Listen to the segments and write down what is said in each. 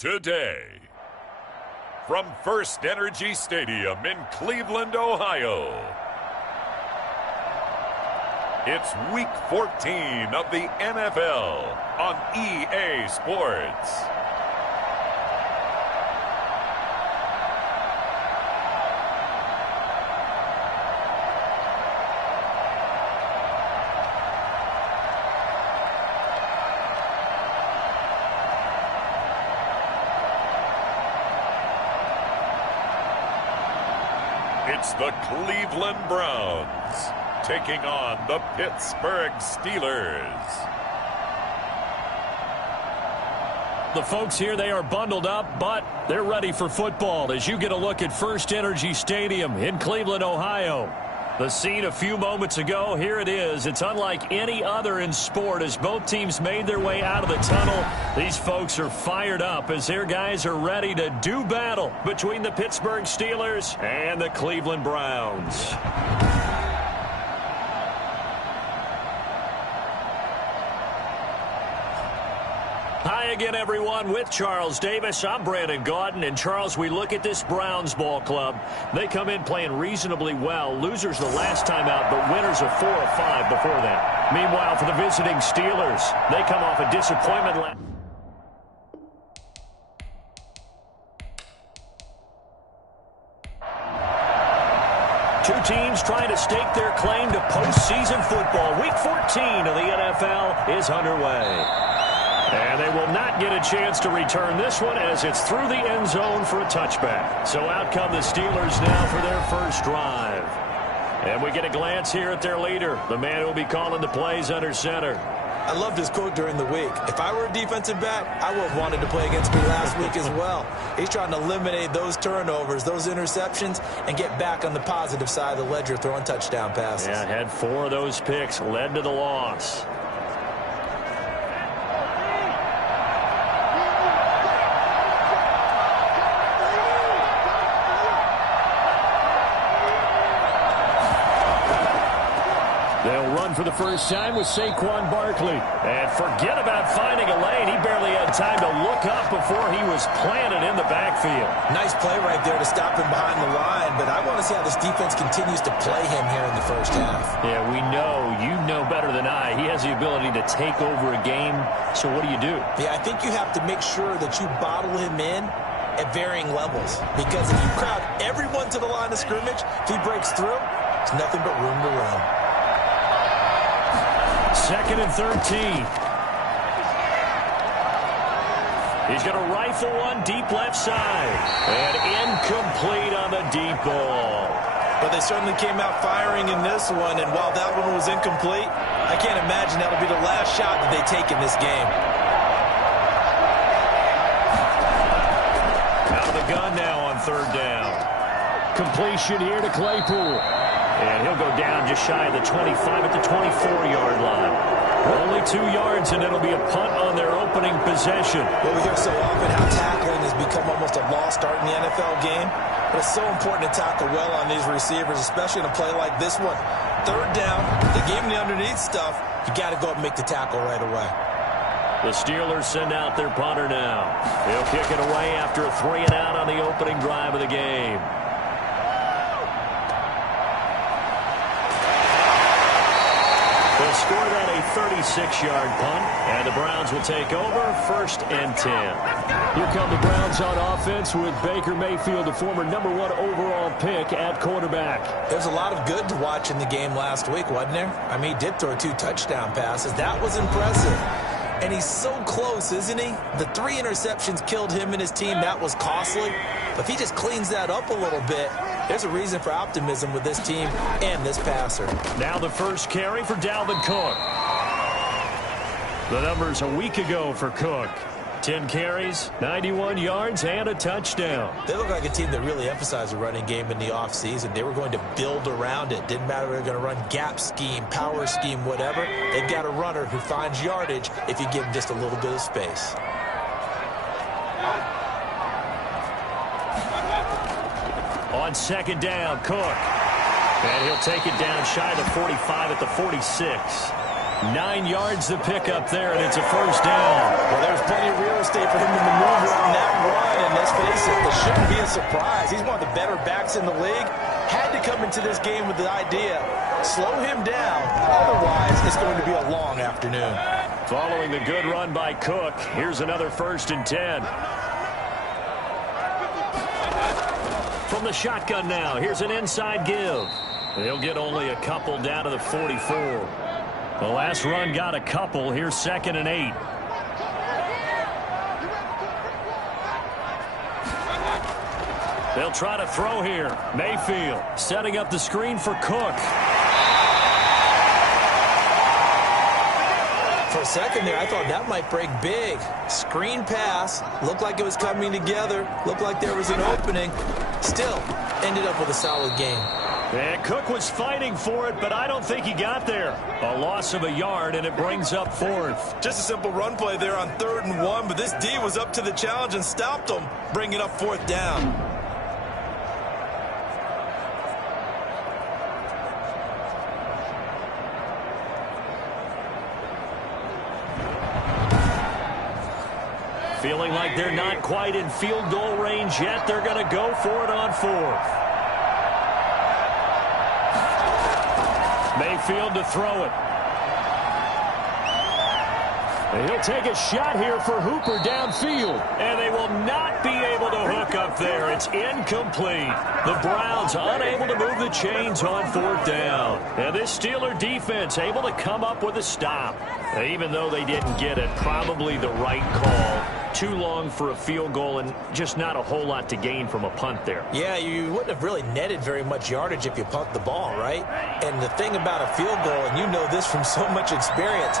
today. From First Energy Stadium in Cleveland, Ohio, it's Week 14 of the NFL on EA Sports. It's the Cleveland Browns taking on the Pittsburgh Steelers. The folks here, they are bundled up, but they're ready for football as you get a look at First Energy Stadium in Cleveland, Ohio. The scene a few moments ago, here it is. It's unlike any other in sport as both teams made their way out of the tunnel. These folks are fired up as their guys are ready to do battle between the Pittsburgh Steelers and the Cleveland Browns. Hi again, everyone. With Charles Davis, I'm Brandon Gaudin. And, Charles, we look at this Browns ball club. They come in playing reasonably well. Losers the last time out, but winners of 4 or 5 before that. Meanwhile, for the visiting Steelers, they come off a disappointment. Two teams trying to stake their claim to postseason football. Week 14 of the NFL is underway. And they will not get a chance to return this one as it's through the end zone for a touchback. So out come the Steelers now for their first drive. And we get a glance here at their leader, the man who will be calling the plays under center. I loved his quote during the week. If I were a defensive back, I would have wanted to play against me last week as well. He's trying to eliminate those turnovers, those interceptions, and get back on the positive side of the ledger throwing touchdown passes. Yeah, had 4 of those picks, led to the loss. They'll run for the first time with Saquon Barkley. And forget about finding a lane. He barely had time to look up before he was planted in the backfield. Nice play right there to stop him behind the line, but I want to see how this defense continues to play him here in the first half. Yeah, we know. You know better than I. He has the ability to take over a game, so what do you do? Yeah, I think you have to make sure that you bottle him in at varying levels, because if you crowd everyone to the line of scrimmage, if he breaks through, there's nothing but room to run. 2nd and 13. He's going to rifle one deep left side. And incomplete on the deep ball. But they certainly came out firing in this one, and while that one was incomplete, I can't imagine that'll be the last shot that they take in this game. Out of the gun now on 3rd down. Completion here to Claypool. And he'll go down just shy of the 25 at the 24-yard line. Only 2 yards, and it'll be a punt on their opening possession. Well, we hear so often how tackling has become almost a lost art in the NFL game. But it's so important to tackle well on these receivers, especially in a play like this one. 3rd down, the game in the underneath stuff, you got to go up and make the tackle right away. The Steelers send out their punter now. He'll kick it away after a 3-and-out on the opening drive of the game. They'll score that a 36-yard punt, and the Browns will take over 1st and 10. Here come the Browns on offense with Baker Mayfield, the former #1 overall pick at quarterback. There's a lot of good to watch in the game last week, wasn't there? I mean, he did throw 2 touchdown passes. That was impressive. And he's so close, isn't he? The 3 interceptions killed him and his team. That was costly. But if he just cleans that up a little bit, there's a reason for optimism with this team and this passer. Now the first carry for Dalvin Cook. The numbers a week ago for Cook. 10 carries, 91 yards, and a touchdown. They look like a team that really emphasized the running game in the offseason. They were going to build around it. Didn't matter if they're going to run gap scheme, power scheme, whatever. They've got a runner who finds yardage if you give him just a little bit of space. On 2nd down, Cook. And he'll take it down shy of the 45 at the 46. 9 yards to pick up there, and it's a first down. Well, there's plenty of real estate for him to maneuver on that run, and let's face it, this shouldn't be a surprise. He's one of the better backs in the league. Had to come into this game with the idea, slow him down, otherwise it's going to be a long afternoon. Following the good run by Cook, here's another 1st and 10. From the shotgun now, here's an inside give. They'll get only a couple down to the 44. The last run got a couple. Here's 2nd and 8. They'll try to throw here. Mayfield setting up the screen for Cook. For a second there, I thought that might break big. Screen pass. Looked like it was coming together. Looked like there was an opening. Still, ended up with a solid game. And Cook was fighting for it, but I don't think he got there. A loss of a yard, and it brings up 4th. Just a simple run play there on 3rd and 1, but this D was up to the challenge and stopped him, bringing up 4th down. Feeling like they're not quite in field goal range yet. They're going to go for it on 4th. Mayfield to throw it. And he'll take a shot here for Hooper downfield. And they will not be able to hook up there. It's incomplete. The Browns unable to move the chains on 4th down. And this Steeler defense able to come up with a stop. Even though they didn't get it, probably the right call. Too long for a field goal and just not a whole lot to gain from a punt there. Yeah, you wouldn't have really netted very much yardage if you punt the ball, right? And the thing about a field goal, and you know this from so much experience,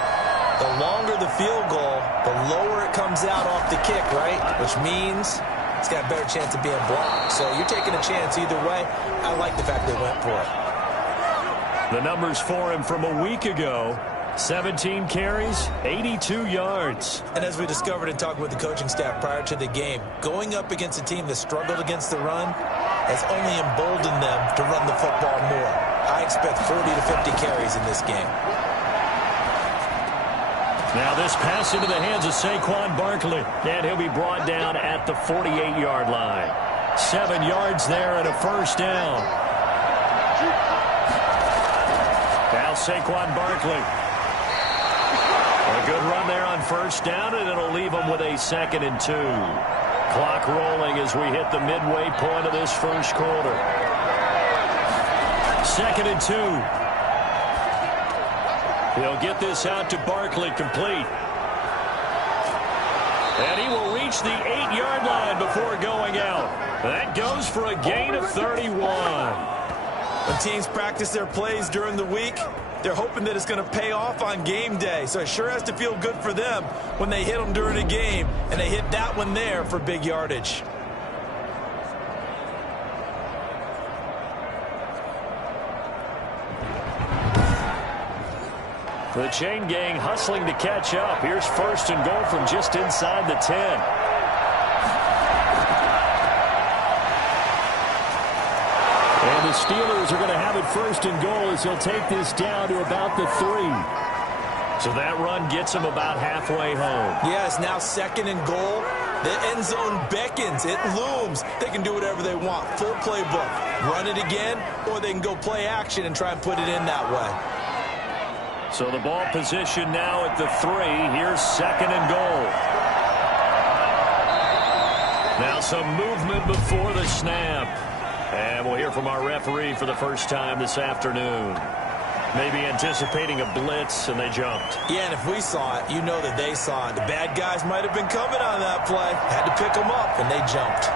the longer the field goal, the lower it comes out off the kick, right? Which means it's got a better chance of being blocked. So you're taking a chance either way. I like the fact they went for it. The numbers for him from a week ago. 17 carries, 82 yards. And as we discovered in talking with the coaching staff prior to the game, going up against a team that struggled against the run has only emboldened them to run the football more. I expect 40 to 50 carries in this game. Now this pass into the hands of Saquon Barkley, and he'll be brought down at the 48-yard line. 7 yards there and a first down. Now Saquon Barkley. A good run there on first down, and it'll leave them with a 2nd and 2. Clock rolling as we hit the midway point of this first quarter. 2nd and 2. He'll get this out to Barkley complete. And he will reach the 8-yard line before going out. That goes for a gain of 31. When teams practice their plays during the week, they're hoping that it's going to pay off on game day. So it sure has to feel good for them when they hit them during a game, and they hit that one there for big yardage. The chain gang hustling to catch up. Here's 1st and goal from just inside the 10. And the Steelers are going to have it 1st and goal as he'll take this down to about the 3. So that run gets him about halfway home. Yeah, it's now 2nd and goal. The end zone beckons. It looms. They can do whatever they want. Full playbook. Run it again, or they can go play action and try and put it in that way. So the ball position now at the 3. Here's 2nd and goal. Now some movement before the snap. And we'll hear from our referee for the first time this afternoon. Maybe anticipating a blitz, and they jumped. Yeah, and if we saw it, you know that they saw it. The bad guys might have been coming on that play. Had to pick them up, and they jumped.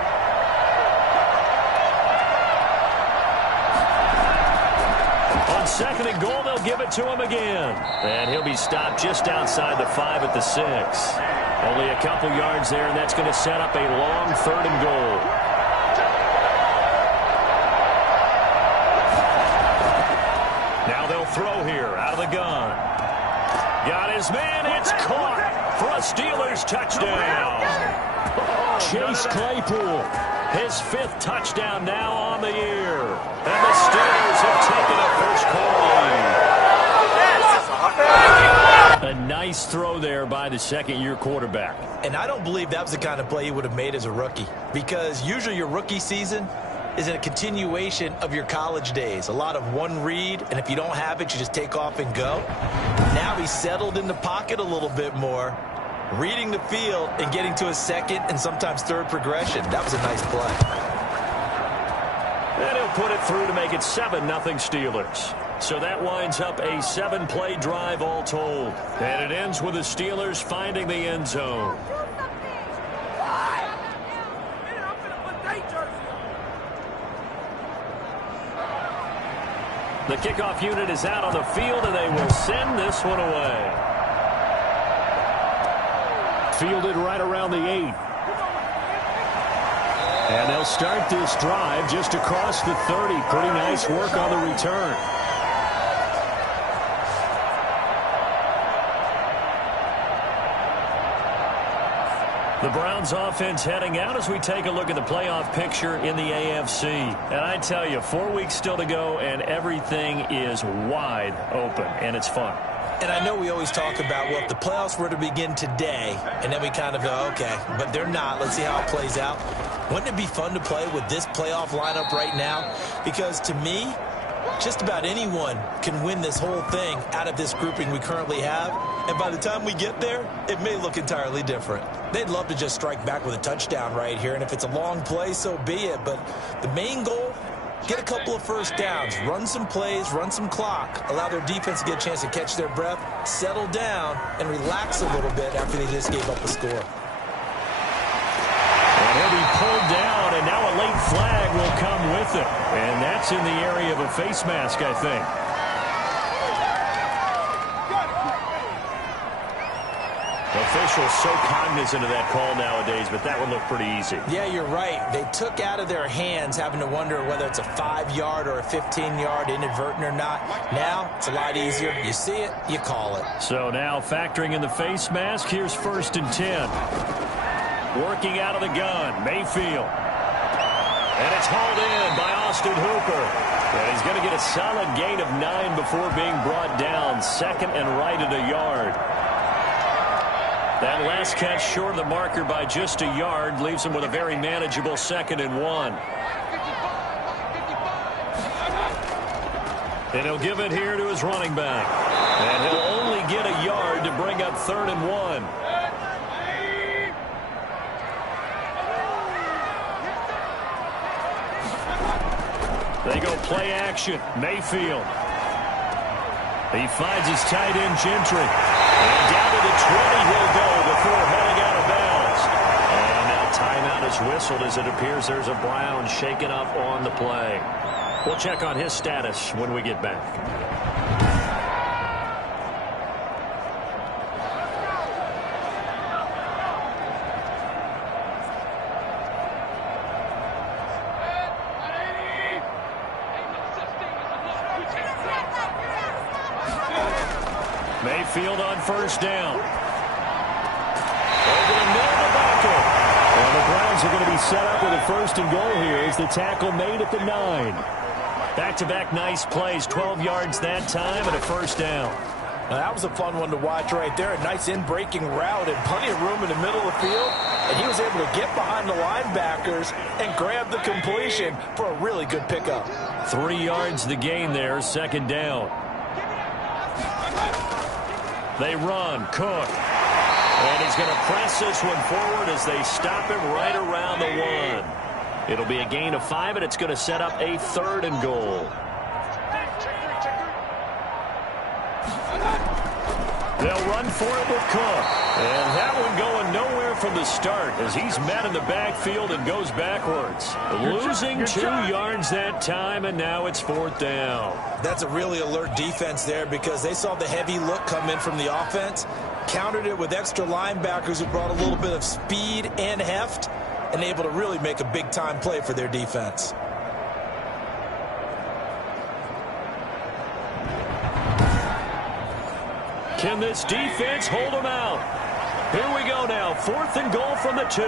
On 2nd and goal, they'll give it to him again. And he'll be stopped just outside the 5 at the 6. Only a couple yards there, and that's going to set up a long 3rd and goal. Now they'll throw here out of the gun. Got his man. It's caught for a Steelers touchdown. Chase Claypool, his 5th touchdown now on the year. And the Steelers have taken a first quarter lead. nice throw there by the second-year quarterback. And I don't believe that was the kind of play he would have made as a rookie, because usually your rookie season is a continuation of your college days. A lot of one read, and if you don't have it, you just take off and go. Now he's settled in the pocket a little bit more, reading the field and getting to his second and sometimes third progression. That was a nice play. And he'll put it through to make it 7-0 Steelers. So that winds up a 7-play drive all told. And it ends with the Steelers finding the end zone. The kickoff unit is out on the field, and they will send this one away. Fielded right around the 8. And they'll start this drive just across the 30. Pretty nice work on the return. The Browns offense heading out as we take a look at the playoff picture in the AFC. And I tell you, 4 weeks still to go, and everything is wide open, and it's fun. And I know we always talk about, well, if the playoffs were to begin today, and then we kind of go, okay, but they're not. Let's see how it plays out. Wouldn't it be fun to play with this playoff lineup right now? Because to me, just about anyone can win this whole thing out of this grouping we currently have. And by the time we get there, it may look entirely different. They'd love to just strike back with a touchdown right here. And if it's a long play, so be it. But the main goal, get a couple of first downs, run some plays, run some clock, allow their defense to get a chance to catch their breath, settle down, and relax a little bit after they just gave up a score. And he'll be pulled down, and now a late flag will come with it. And that's in the area of a face mask, I think. Officials so cognizant of that call nowadays, but that would look pretty easy. Yeah, you're right. They took out of their hands having to wonder whether it's a 5-yard or a 15-yard inadvertent or not. Now, it's a lot easier. You see it, you call it. So now factoring in the face mask, here's 1st and 10. Working out of the gun, Mayfield. And it's hauled in by Austin Hooper. And he's going to get a solid gain of 9 before being brought down. 2nd and right at a yard. That last catch short of the marker by just a yard leaves him with a very manageable 2nd and 1. And he'll give it here to his running back. And he'll only get a yard to bring up 3rd and 1. They go play action. Mayfield. He finds his tight end, Gentry. And down to the 20 he'll go before heading out of bounds. And now timeout is whistled as it appears there's a Brown shaken up on the play. We'll check on his status when we get back. Mayfield on 1st down. Over the middle of the bucket. And the Browns are going to be set up with a 1st and goal here as the tackle made at the 9. Back-to-back nice plays, 12 yards that time and a 1st down. Now, that was a fun one to watch right there. A nice in-breaking route and plenty of room in the middle of the field. And he was able to get behind the linebackers and grab the completion for a really good pickup. 3 yards the gain there, 2nd down. They run, Cook. And he's going to press this one forward as they stop him right around the 1. It'll be a gain of 5, and it's going to set up a 3rd and goal. They'll run for it with Cook. And that one going nowhere from the start as he's met in the backfield and goes backwards. Losing 2 yards that time, and now it's 4th down. That's a really alert defense there because they saw the heavy look come in from the offense, countered it with extra linebackers who brought a little bit of speed and heft, and able to really make a big-time play for their defense. Can this defense hold them out? Here we go now. 4th and goal from the 2.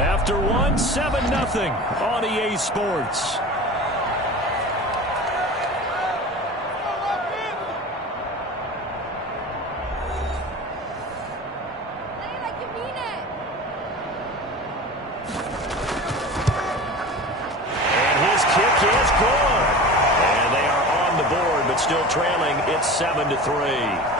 After 1, 7-0 on EA Sports. trailing. It's 7-3.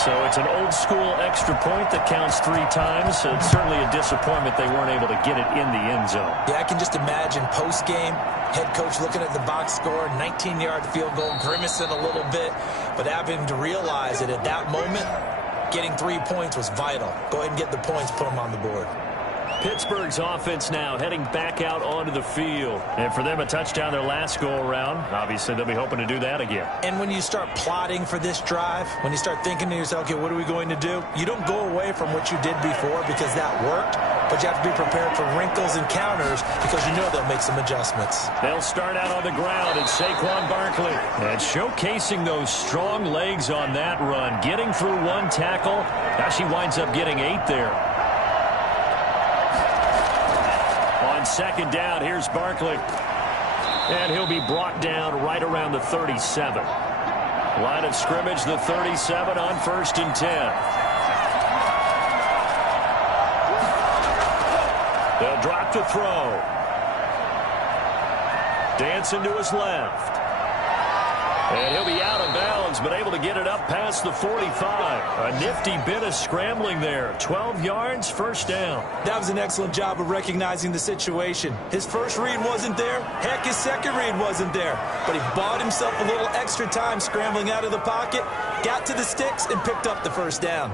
So it's an old-school extra point that counts 3 times. So it's certainly a disappointment they weren't able to get it in the end zone. Yeah, I can just imagine post-game, head coach looking at the box score, 19-yard field goal, grimacing a little bit, but having to realize that at that moment, getting 3 points was vital. Go ahead and get the points, put them on the board. Pittsburgh's offense now heading back out onto the field. And for them, a touchdown their last go-around. Obviously, they'll be hoping to do that again. And when you start plotting for this drive, when you start thinking to yourself, okay, what are we going to do? You don't go away from what you did before because that worked, but you have to be prepared for wrinkles and counters because you know they'll make some adjustments. They'll start out on the ground. It's Saquon Barkley. And showcasing those strong legs on that run. Getting through 1 tackle. Actually winds up getting 8 there. On second down, here's Barkley. And he'll be brought down right around the 37. Line of scrimmage, the 37 on 1st and 10. They'll drop to throw. Dancing to his left. And he'll be out of bounds, but able to get it up past the 45. A nifty bit of scrambling there. 12 yards, 1st down. That was an excellent job of recognizing the situation. His first read wasn't there. Heck, his second read wasn't there. But he bought himself a little extra time scrambling out of the pocket, got to the sticks, and picked up the 1st down.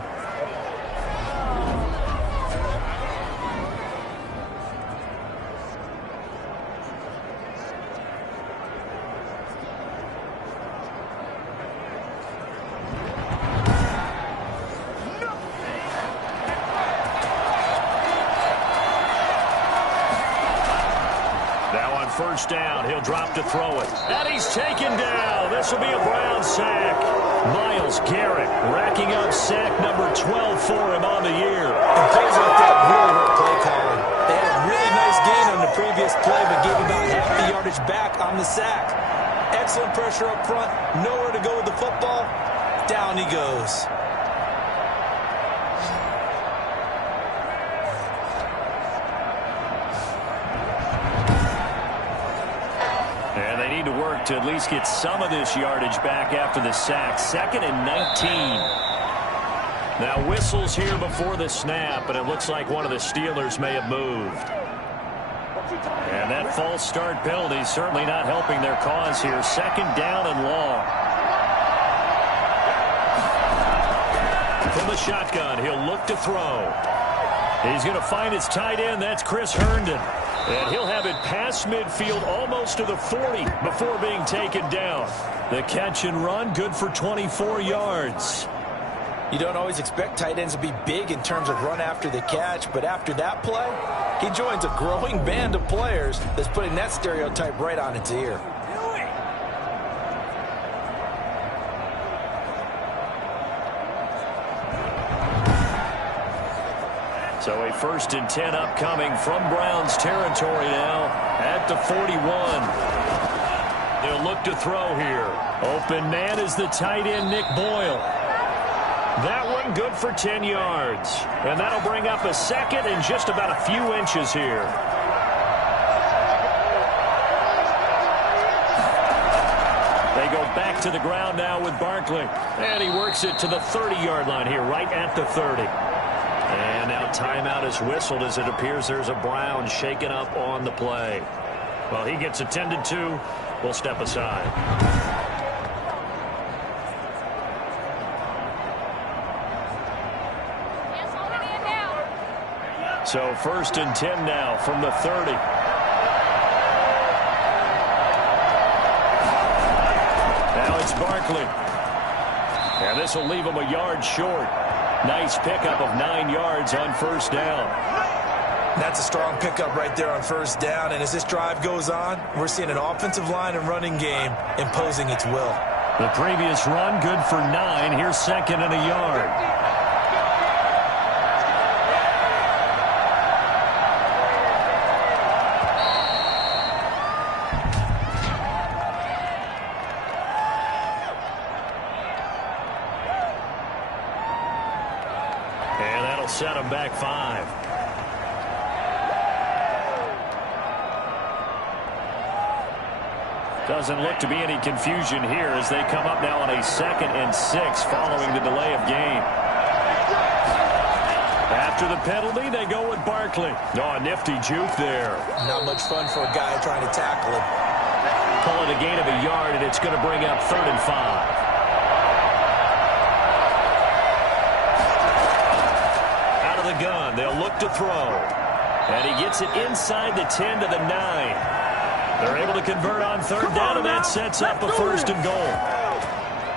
First down, he'll drop to throw it. And he's taken down. This will be a Brown sack. Myles Garrett racking up sack number 12 for him on the year. And plays like that really hurt play calling. They had a really nice gain on the previous play, but gave about half the yardage back on the sack. Excellent pressure up front. Nowhere to go with the football. Down he goes. To at least get some of this yardage back after the sack. 2nd and 19. Now whistles here before the snap, and it looks like one of the Steelers may have moved. And that false start penalty certainly not helping their cause here. 2nd down and long. From the shotgun, he'll look to throw. He's going to find his tight end. That's Chris Herndon. And he'll have it past midfield almost to the 40 before being taken down. The catch and run, good for 24 yards. You don't always expect tight ends to be big in terms of run after the catch, but after that play, he joins a growing band of players that's putting that stereotype right on its ear. So a 1st and 10 upcoming from Browns territory now at the 41. They'll look to throw here. Open man is the tight end, Nick Boyle. That one good for 10 yards. And that'll bring up a 2nd and just about a few inches here. They go back to the ground now with Barkley. And he works it to the 30-yard line here, right at the 30. And now timeout is whistled as it appears there's a Brown shaken up on the play. Well, he gets attended to. We'll step aside. So 1st and 10 now from the 30. Now it's Barkley. And this will leave him a yard short. Nice pickup of 9 yards on 1st down. That's a strong pickup right there on 1st down. And as this drive goes on, we're seeing an offensive line and running game imposing its will. The previous run, good for 9. Here's 2nd and a yard. Set him back 5. Doesn't look to be any confusion here as they come up now on a 2nd and 6 following the delay of game. After the penalty, they go with Barkley. Oh, a nifty juke there. Not much fun for a guy trying to tackle him. Pulling a gain of a yard, and it's going to bring up 3rd and 5. Out of the gun, they'll look to throw. And he gets it inside the 10 to the 9. They're able to convert on 3rd down, and that sets up a 1st and goal.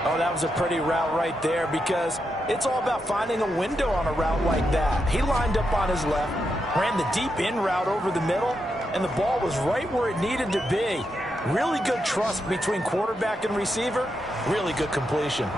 Oh, that was a pretty route right there because it's all about finding a window on a route like that. He lined up on his left, ran the deep in route over the middle, and the ball was right where it needed to be. Really good trust between quarterback and receiver. Really good completion.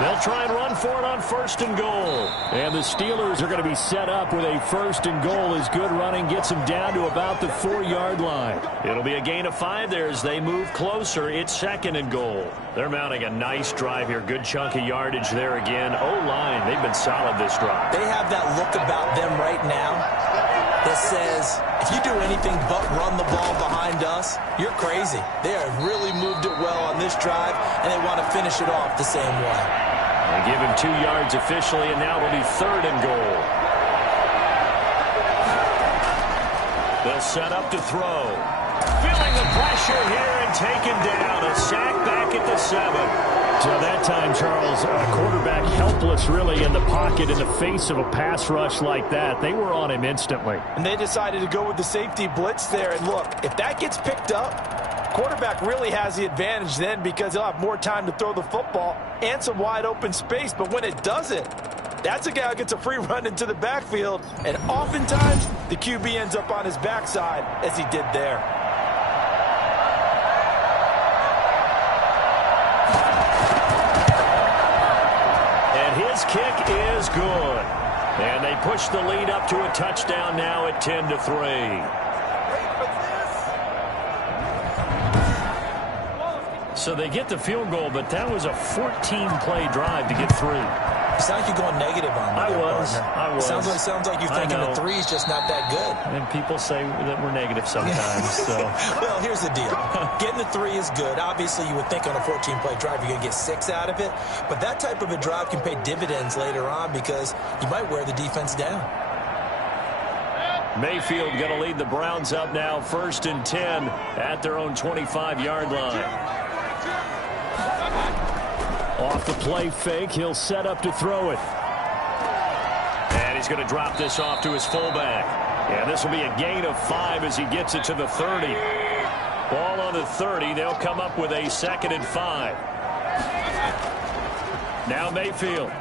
They'll try and run for it on 1st and goal. And the Steelers are going to be set up with a 1st and goal as good running gets them down to about the 4-yard line. It'll be a gain of 5 there as they move closer. It's 2nd and goal. They're mounting a nice drive here. Good chunk of yardage there again. O-line, they've been solid this drive. They have that look about them right now that says, if you do anything but run the ball behind us, you're crazy. They have really moved it well on this drive, and they want to finish it off the same way. They give him 2 yards officially, and now it'll be 3rd and goal. They'll set up to throw. Feeling the pressure here and taken down. A sack back at the 7. So that time, Charles, a quarterback helpless really in the pocket in the face of a pass rush like that. They were on him instantly. And they decided to go with the safety blitz there. And look, if that gets picked up, quarterback really has the advantage then because he'll have more time to throw the football and some wide open space. But when it doesn't, that's a guy who gets a free run into the backfield. And oftentimes, the QB ends up on his backside as he did there. His kick is good. And they push the lead up to a touchdown now at 10-3. So they get the field goal, but that was a 14-play drive to get 3. You sound like you're going negative on that. I was. Sounds like you're thinking the 3 is just not that good. And people say that we're negative sometimes. So. Well, here's the deal. Getting the 3 is good. Obviously, you would think on a 14-play drive you're going to get 6 out of it. But that type of a drive can pay dividends later on because you might wear the defense down. Mayfield going to lead the Browns up now, 1st and 10 at their own 25-yard line. Off the play fake, he'll set up to throw it. And he's going to drop this off to his fullback. And this will be a gain of 5 as he gets it to the 30. Ball on the 30. They'll come up with a 2nd and 5. Now Mayfield.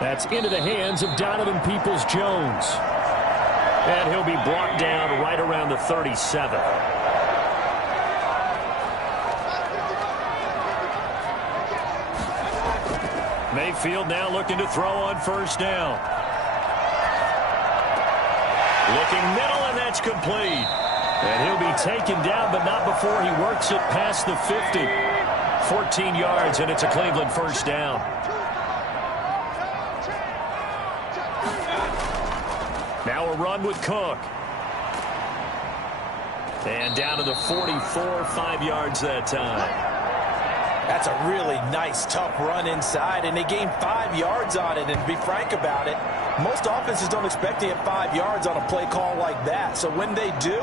That's into the hands of Donovan Peoples-Jones. And he'll be brought down right around the 37. Mayfield now looking to throw on 1st down. Looking middle, and that's complete. And he'll be taken down, but not before he works it past the 50. 14 yards, and it's a Cleveland 1st down. Now a run with Cook. And down to the 44, 5 yards that time. That's a really nice, tough run inside, and they gained 5 yards on it. And to be frank about it, most offenses don't expect to get 5 yards on a play call like that. So when they do,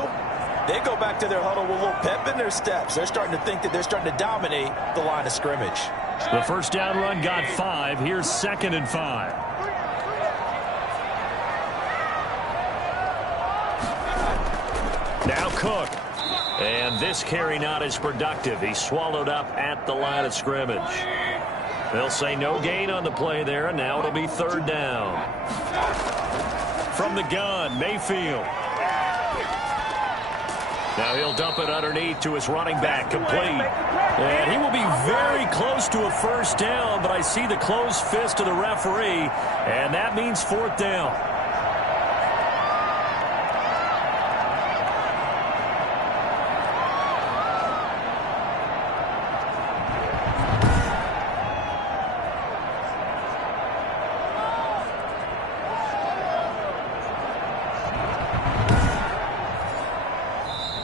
they go back to their huddle with a little pep in their steps. They're starting to think that they're starting to dominate the line of scrimmage. The 1st down run got 5. Here's 2nd and 5. Now Cook. And this carry not as productive. He's swallowed up at the line of scrimmage. They'll say no gain on the play there, and now it'll be 3rd down. From the gun, Mayfield. Now he'll dump it underneath to his running back, complete. And he will be very close to a 1st down, but I see the closed fist of the referee, and that means 4th down.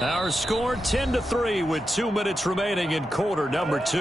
Our score 10-3 with 2 minutes remaining in quarter number 2.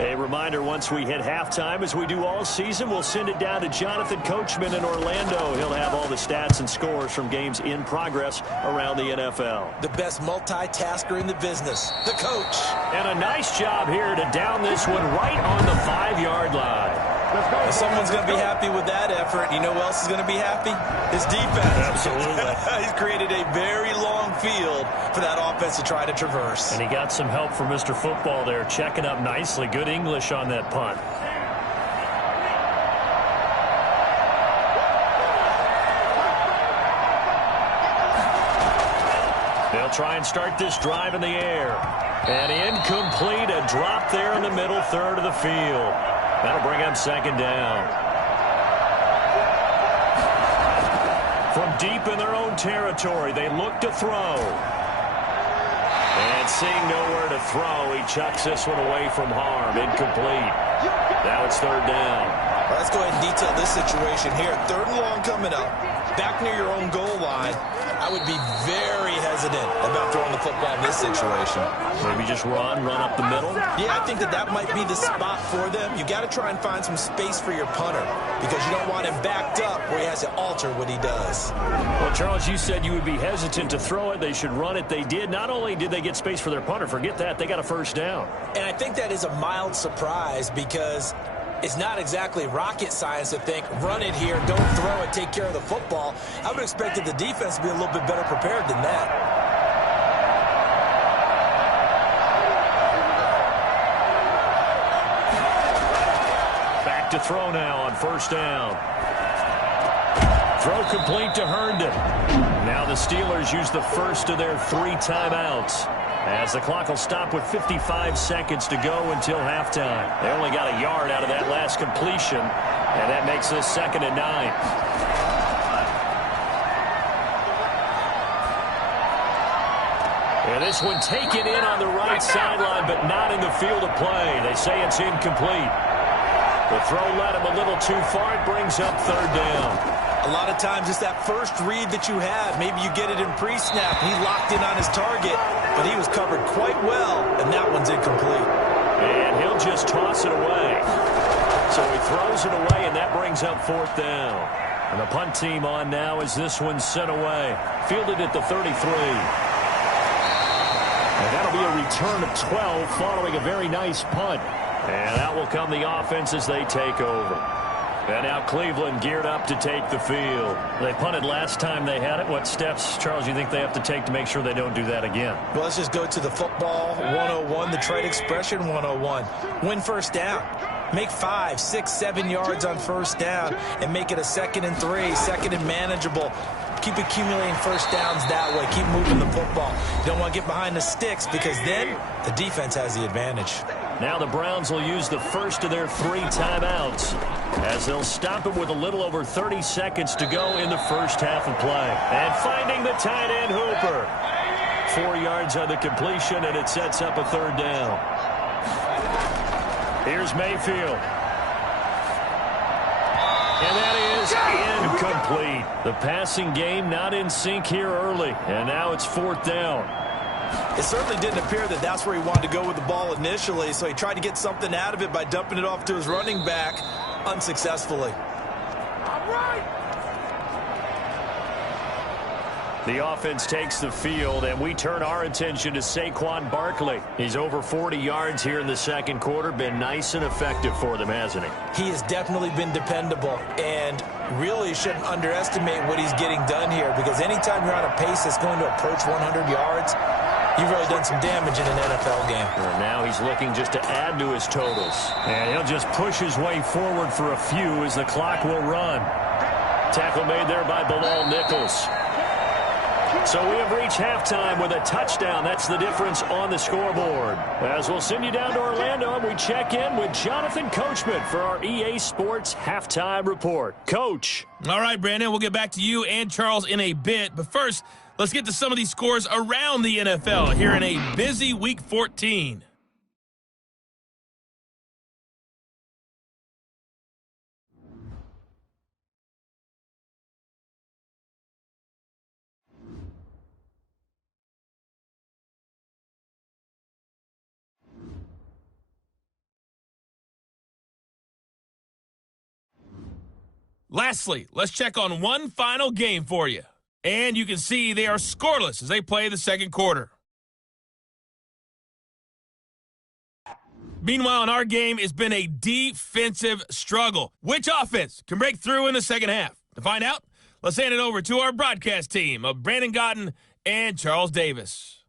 A reminder, once we hit halftime, as we do all season, we'll send it down to Jonathan Coachman in Orlando. He'll have all the stats and scores from games in progress around the NFL. The best multitasker in the business, the coach. And a nice job here to down this one right on the 5-yard line. And someone's going to be happy with that effort. You know who else is going to be happy? His defense. Absolutely. He's created a very long field for that offense to try to traverse. And he got some help from Mr. Football there, checking up nicely. Good English on that punt. They'll try and start this drive in the air. And incomplete, a drop there in the middle third of the field. That'll bring up second down. From deep in their own territory, they look to throw. And seeing nowhere to throw, he chucks this one away from harm. Incomplete. Now it's third down. Well, let's go ahead and detail this situation here. Third and long coming up. Back near your own goal line. I would be very hesitant about throwing the football in this situation. Maybe just run up the middle? Yeah, I think that might be the spot for them. You got to try and find some space for your punter because you don't want him backed up where he has to alter what he does. Well, Charles, you said you would be hesitant to throw it. They should run it. They did. Not only did they get space for their punter, forget that, they got a first down. And I think that is a mild surprise because it's not exactly rocket science to think, run it here, don't throw it, take care of the football. I would expect the defense to be a little bit better prepared than that. Back to throw now on first down. Throw complete to Herndon. Now the Steelers use the first of their 3 timeouts, as the clock will stop with 55 seconds to go until halftime. They only got a yard out of that last completion, and that makes this 2nd and 9. And this one taken in on the right sideline, but not in the field of play. They say it's incomplete. The throw led him a little too far. It brings up third down. A lot of times it's that first read that you have. Maybe you get it in pre-snap. He locked in on his target, but he was covered quite well, and that one's incomplete. And he'll just toss it away. So he throws it away, and that brings up 4th down. And the punt team on now as this one's sent away. Fielded at the 33. And that'll be a return of 12 following a very nice punt. And out will come the offense as they take over. And now Cleveland geared up to take the field. They punted last time they had it. What steps, Charles, you think they have to take to make sure they don't do that again? Well, let's just go to the football 101, the trade expression 101. Win first down. Make 5, 6, 7 yards on first down and make it a 2nd and 3, 2nd and manageable. Keep accumulating first downs that way. Keep moving the football. You don't want to get behind the sticks because then the defense has the advantage. Now the Browns will use the first of their 3 timeouts, as they'll stop it with a little over 30 seconds to go in the first half of play. And finding the tight end Hooper. 4 yards on the completion, and it sets up a third down. Here's Mayfield. And that is incomplete. The passing game not in sync here early, and now it's 4th down. It certainly didn't appear that that's where he wanted to go with the ball initially, so he tried to get something out of it by dumping it off to his running back unsuccessfully. All right. The offense takes the field, and we turn our attention to Saquon Barkley. He's over 40 yards here in the second quarter. Been nice and effective for them, hasn't he? He has definitely been dependable, and really shouldn't underestimate what he's getting done here, because anytime you're on a pace that's going to approach 100 yards, you've really done some damage in an NFL game. And now he's looking just to add to his totals. And he'll just push his way forward for a few as the clock will run. Tackle made there by Bilal Nichols. So we have reached halftime with a touchdown. That's the difference on the scoreboard. As we'll send you down to Orlando, and we check in with Jonathan Coachman for our EA Sports Halftime Report. Coach. All right, Brandon, we'll get back to you and Charles in a bit. But first, let's get to some of these scores around the NFL here in a busy Week 14. Lastly, let's check on one final game for you. And you can see they are scoreless as they play the second quarter. Meanwhile, in our game, it's been a defensive struggle. Which offense can break through in the second half? To find out, let's hand it over to our broadcast team of Brandon Gotten and Charles Davis.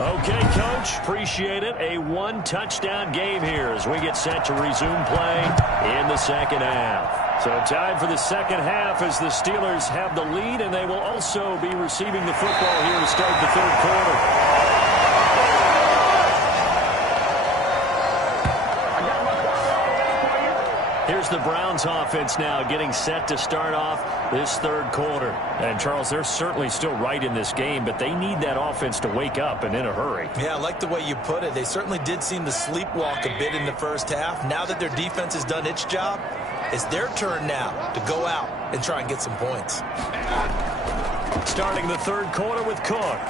Okay, Coach, appreciate it. A one-touchdown game here as we get set to resume play in the second half. So time for the second half as the Steelers have the lead, and they will also be receiving the football here to start the third quarter. Here's the Browns offense now getting set to start off this third quarter. And, Charles, they're certainly still right in this game, but they need that offense to wake up and in a hurry. Yeah, I like the way you put it. They certainly did seem to sleepwalk a bit in the first half. Now that their defense has done its job, it's their turn now to go out and try and get some points. Starting the third quarter with Cook.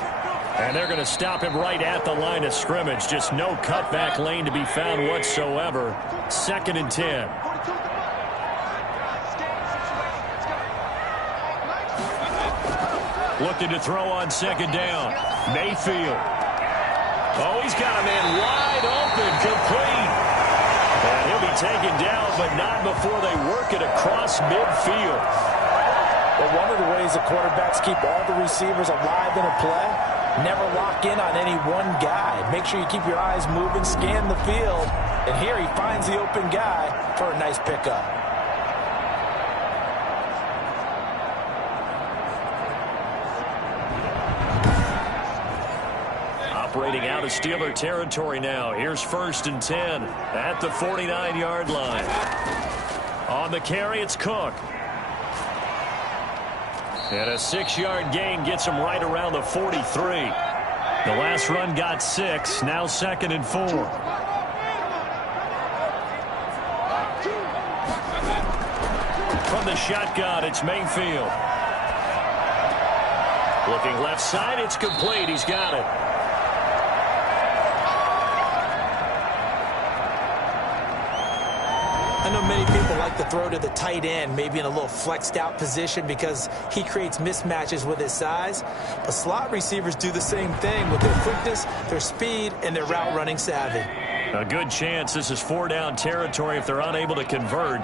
And they're going to stop him right at the line of scrimmage. Just no cutback lane to be found whatsoever. 2nd and 10. Looking to throw on second down. Mayfield. Oh, he's got a man wide open, complete. And he'll be taken down, but not before they work it across midfield. Well, one of the ways the quarterbacks keep all the receivers alive in a play, never lock in on any one guy. Make sure you keep your eyes moving, scan the field, and here he finds the open guy for a nice pickup. Operating out of Steeler territory now. Here's 1st and 10 at the 49-yard line. On the carry, it's Cook. And a 6-yard gain gets him right around the 43. The last run got 6. Now 2nd and 4. From the shotgun, it's Mayfield. Looking left side, it's complete. He's got it. I know many people like to throw to the tight end, maybe in a little flexed out position because he creates mismatches with his size. But slot receivers do the same thing with their quickness, their speed, and their route running savvy. A good chance this is 4-down territory if they're unable to convert.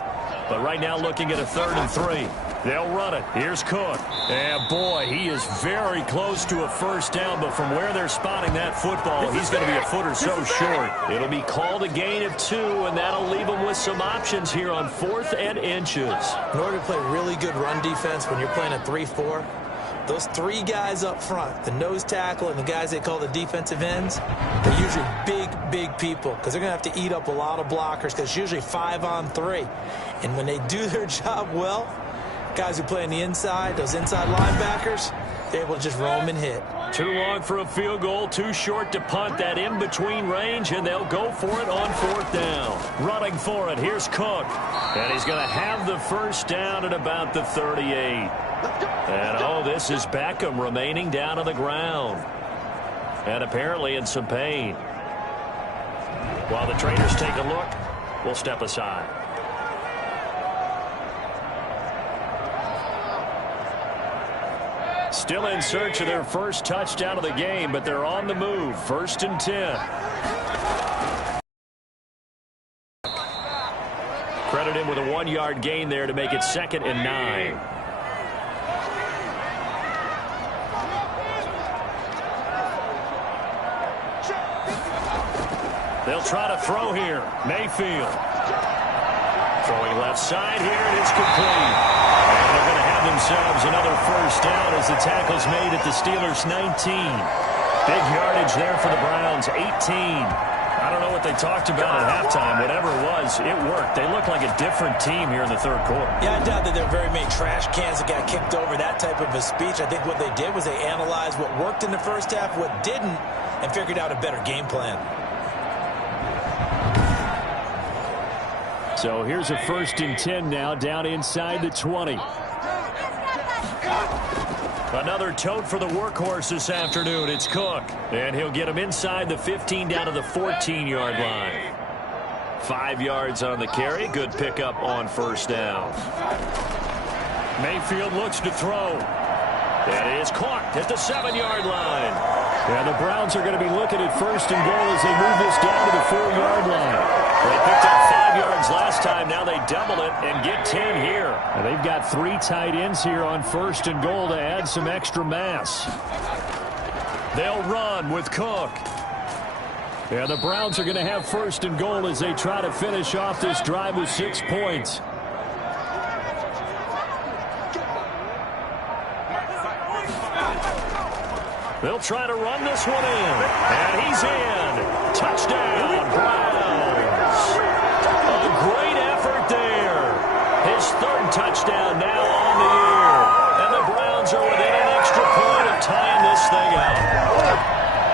But right now looking at a 3rd and 3. They'll run it. Here's Cook. And, boy, he is very close to a first down. But from where they're spotting that football, he's going to be a foot or so short. It'll be called a gain of 2, and that'll leave him with some options here on 4th and inches. In order to play really good run defense when you're playing a 3-4, those 3 guys up front, the nose tackle and the guys they call the defensive ends, they're usually big people because they're going to have to eat up a lot of blockers because it's usually 5-on-3. And when they do their job well, guys who play on the inside, those inside linebackers, they're able to just roam and hit. Too long for a field goal, too short to punt that in-between range, and they'll go for it on 4th down. Running for it, here's Cook. And he's going to have the first down at about the 38. And, oh, this is Beckham remaining down on the ground. And apparently in some pain. While the trainers take a look, we'll step aside. Still in search of their first touchdown of the game, but they're on the move. 1st and 10. Credit him with a 1-yard gain there to make it 2nd and 9. They'll try to throw here. Mayfield. Throwing left side here, and it's complete. And they're going to have themselves another first down as the tackle's made at the Steelers' 19. Big yardage there for the Browns, 18. I don't know what they talked about at halftime. Whatever it was, it worked. They look like a different team here in the third quarter. Yeah, I doubt that there are very many trash cans that got kicked over, that type of a speech. I think what they did was they analyzed what worked in the first half, what didn't, and figured out a better game plan. So here's a 1st and 10 now, down inside the 20. Another tote for the workhorse this afternoon. It's Cook. And he'll get him inside the 15 down to the 14-yard line. 5 yards on the carry. Good pickup on first down. Mayfield looks to throw. That is caught at the 7-yard line. And the Browns are going to be looking at first and goal as they move this down to the 4-yard line. They picked up 5 yards last time. Now they double it and get 10 here. And they've got 3 tight ends here on first and goal to add some extra mass. They'll run with Cook. And the Browns are going to have first and goal as they try to finish off this drive with 6 points. They'll try to run this one in. And he's in. Touchdown, Browns. A great effort there. His 3rd touchdown now on the year. And the Browns are within an extra point of tying this thing out.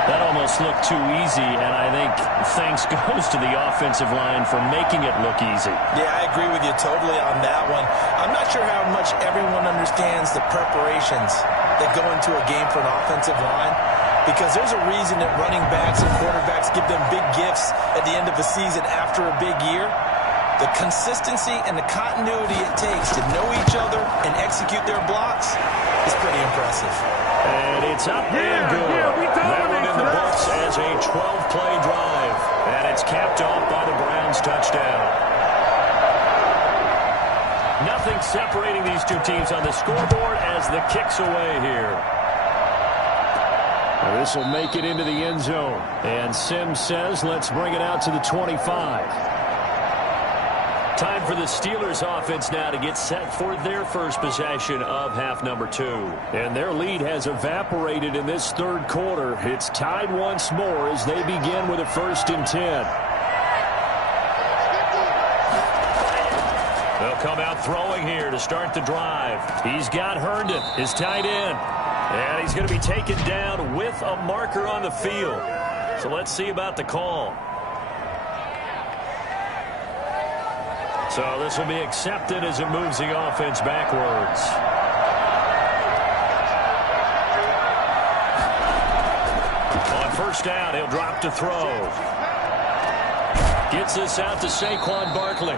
That almost looked too easy, and I think thanks goes to the offensive line for making it look easy. Yeah, I agree with you totally on that one. I'm not sure how much everyone understands the preparations that go into a game for an offensive line, because there's a reason that running backs and quarterbacks give them big gifts at the end of the season after a big year. The consistency and the continuity it takes to know each other and execute their blocks is pretty impressive. And it's up and good. That one in the books as a 12-play drive. And it's capped off by the Browns touchdown. Nothing separating these two teams on the scoreboard as the kick's away here. This will make it into the end zone. And Sims says, let's bring it out to the 25. Time for the Steelers offense now to get set for their first possession of half number 2. And their lead has evaporated in this 3rd quarter. It's tied once more as they begin with a 1st and 10. They'll come out throwing here to start the drive. He's got Herndon, his tight end. And he's going to be taken down with a marker on the field. So let's see about the call. So this will be accepted as it moves the offense backwards. On first down, he'll drop to throw. Gets this out to Saquon Barkley.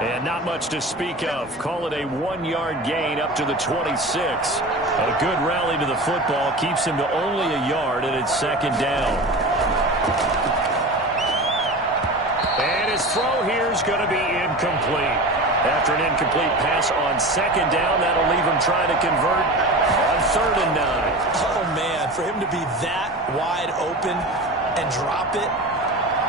And not much to speak of. Call it a 1-yard gain up to the 26. A good rally to the football keeps him to only a yard, and it's 2nd down. His throw here is going to be incomplete. After an incomplete pass on 2nd down, that'll leave him trying to convert on 3rd and 9. Oh, man, for him to be that wide open and drop it,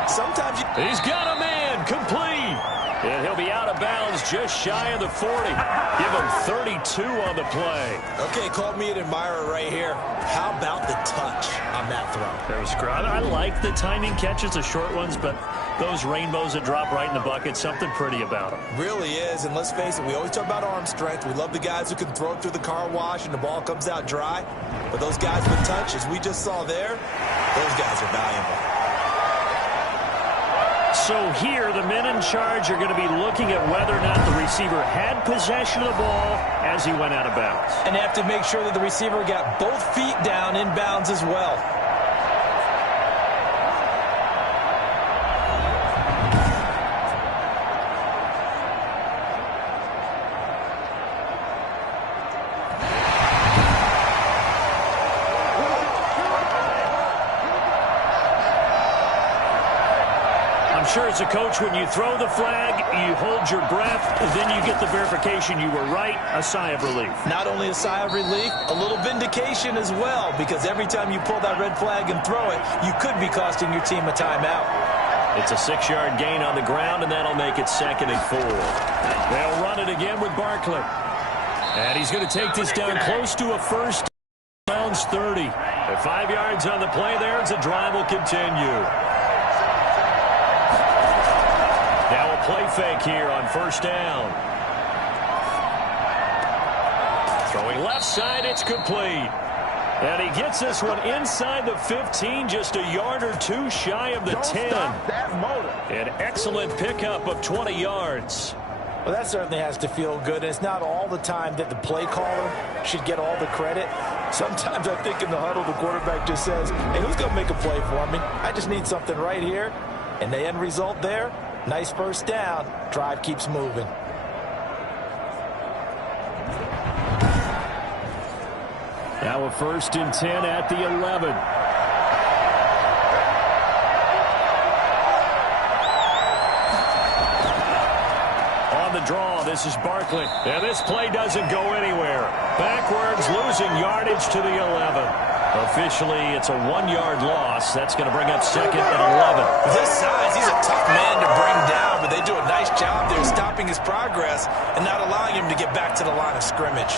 sometimes you... He's got a man, complete. And he'll be out of bounds just shy of the 40. Give him 32 on the play. Okay, call me an admirer right here. How about the touch on that throw? That was great. I like the timing catches, the short ones, but those rainbows that drop right in the bucket, something pretty about them. Really is, and let's face it, we always talk about arm strength. We love the guys who can throw it through the car wash and the ball comes out dry. But those guys with touch, as we just saw there, those guys are valuable. So here, the men in charge are going to be looking at whether or not the receiver had possession of the ball as he went out of bounds. And they have to make sure that the receiver got both feet down in bounds as well. Sure, as a coach, when you throw the flag, you hold your breath, then you get the verification you were right, a sigh of relief. Not only a sigh of relief, a little vindication as well, because every time you pull that red flag and throw it, you could be costing your team a timeout. It's a 6-yard gain on the ground, and that'll make it 2nd and 4. They'll run it again with Barkley. And he's going to take this down close to a 1st. Browns 30. At 5 yards on the play there, as the drive will continue. Now a play fake here on 1st down. Throwing left side, it's complete. And he gets this one inside the 15, just a yard or 2 shy of the 10. Stop that motor. An excellent pickup of 20 yards. Well, that certainly has to feel good. And it's not all the time that the play caller should get all the credit. Sometimes I think in the huddle, the quarterback just says, hey, who's going to make a play for me? I just need something right here. And the end result there, Nice first down. Drive keeps moving. Now a 1st and 10 at the 11. On the draw, this is Barkley. And this play doesn't go anywhere. Backwards, losing yardage to the 11. Officially, it's a 1-yard loss. That's going to bring up 2nd and 11. With his size, he's a tough man to bring down, but they do a nice job there stopping his progress and not allowing him to get back to the line of scrimmage.